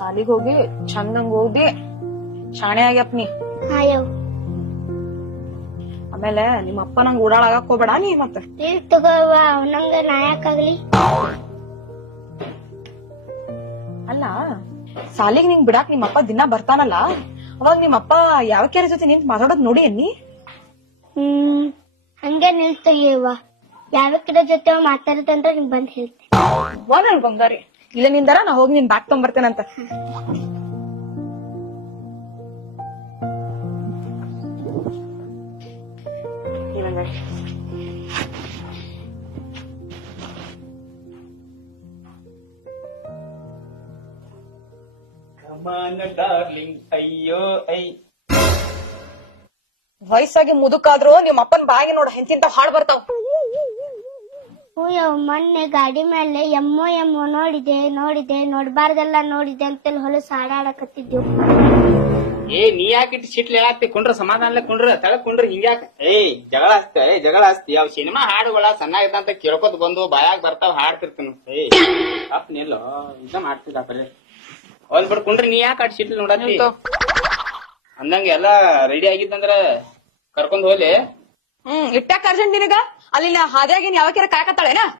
ಸಾಲಿಗೆ ಹೋಗಿ ಚಂದಂಗ್ ಓದಿ ಶಾಣೆ ಆಗ್ಯಪ್ ನೀ. ಹಾಯವ್ ಆಮೇಲೆ ನಿಮ್ಮ ಅಪ್ಪ ನಂಗ್ ಓಡಾಡಕ್ ಹೋಗ್ಬೇಡ ನೀ ಮತ್ತ. ತಗೋವ ಅವನಂಗ ನಾಯಕಾಗ್ಲಿ. ಅಲ್ಲ ಸಾಲಿಗೆ ನಿಂಗ್ ಬಿಡಾಕ್ ನಿಮ್ಮ ಅಪ್ಪ ದಿನ ಬರ್ತಾನಲ್ಲ, ಅವಾಗ ನಿಮ್ಮ ಅಪ್ಪ ಯಾವ ಕೆರೆ ಜೊತೆ ನಿಂತ್ ಮಾತಾಡೋದ್ ನೋಡಿ ಅನ್ನಿ. ಹಂಗೆ ನಿಲ್ತಯ್ಯವ್ವ. ಯಾವ ಕಿಡ ಜೊತೆ ಮಾತಾಡದಂದ್ರ ನಿಮ್ ಬಂದ್ ಹೇಳ್ತೆ. ನನ್ ಬಂಗಾರಿ ಇಲ್ಲ ನಿಂದಾರ ನಾ ಹೋಗಿ ನಿನ್ ಬ್ಯಾಗ್ ತಗೊಂಬರ್ತೇನಂತ. ಡಾರ್ಲಿಂಗ್ ಅಯ್ಯೋ ಐ. ವಯಸ್ಸಾಗಿ ಮುದುಕಾದ್ರು ನಿಮ್ಮ ಅಪ್ಪನ್ ಬಾಯಿಗೆ ನೋಡ ಎಂತಿಂತ ಹಾಡ್ ಬರ್ತಾವ್. ಹೂಯವ್ ಮೊನ್ನೆ ಗಾಡಿ ಮೇಲೆ ಎಮ್ಮೋ ಎಮ್ಮೋ ನೋಡಿದೆ ನೋಡ್ಬಾರ್ದೆಲ್ಲ ನೋಡಿದೆ ಅಂತೇಳಿ ಹೊಲಸು ಹಾಡಾಡಕತ್ತಿದ್ವು. ಏ ನೀ ಯಾಕಿಟ್ಟು ಸಿಟ್ಲಿ ಹೇಳತ್ತಿ ಕುಂಡ್ರ ಸಮಾಧಾನ ಕುಂಡ್ರ ತಳಕ್ ಕುಂಡ್ರ ಹಿಂಗ್ಯಾಕ. ಜಗಳ ಹಸ್ತಿ ಅವ್ ಸಿನಿಮಾ ಹಾಡುಗಳ ಸಣ್ಣಾಗಿದ್ದಂತ ಕೇಳ್ಕೊತ ಬಂದು ಬಾಯಾಗ ಬರ್ತಾವ ಹಾಡ್ತಿರ್ತೀನಿ. ಅಪ್ ನಿಲ್ಲೋ ಇದ ಮಾಡ್ತಿದ್ದ ಬರೀ ಒಂದ್ ಬಿಡ್ ಕುಂಡ್ರಿ. ನೀ ಯಾಕೆ ಅಟ್ ಸಿಟ್ಲಿ ನೋಡತ್ತಿ ಅಂದಂಗ ಎಲ್ಲಾ ರೆಡಿ ಆಗಿದ್ದಂದ್ರ ಕರ್ಕೊಂಡ್ ಹೋಗ್ಲಿ. ಇಟ್ಟಾಕ ಅರ್ಜೆಂಟ್ ನಿನಗ ಅಲ್ಲಿ ಹಾದಿಯಾಗಿ ಯಾವ ಕೆರೆ ಕಾಯಕತ್ತಾಳೇನ?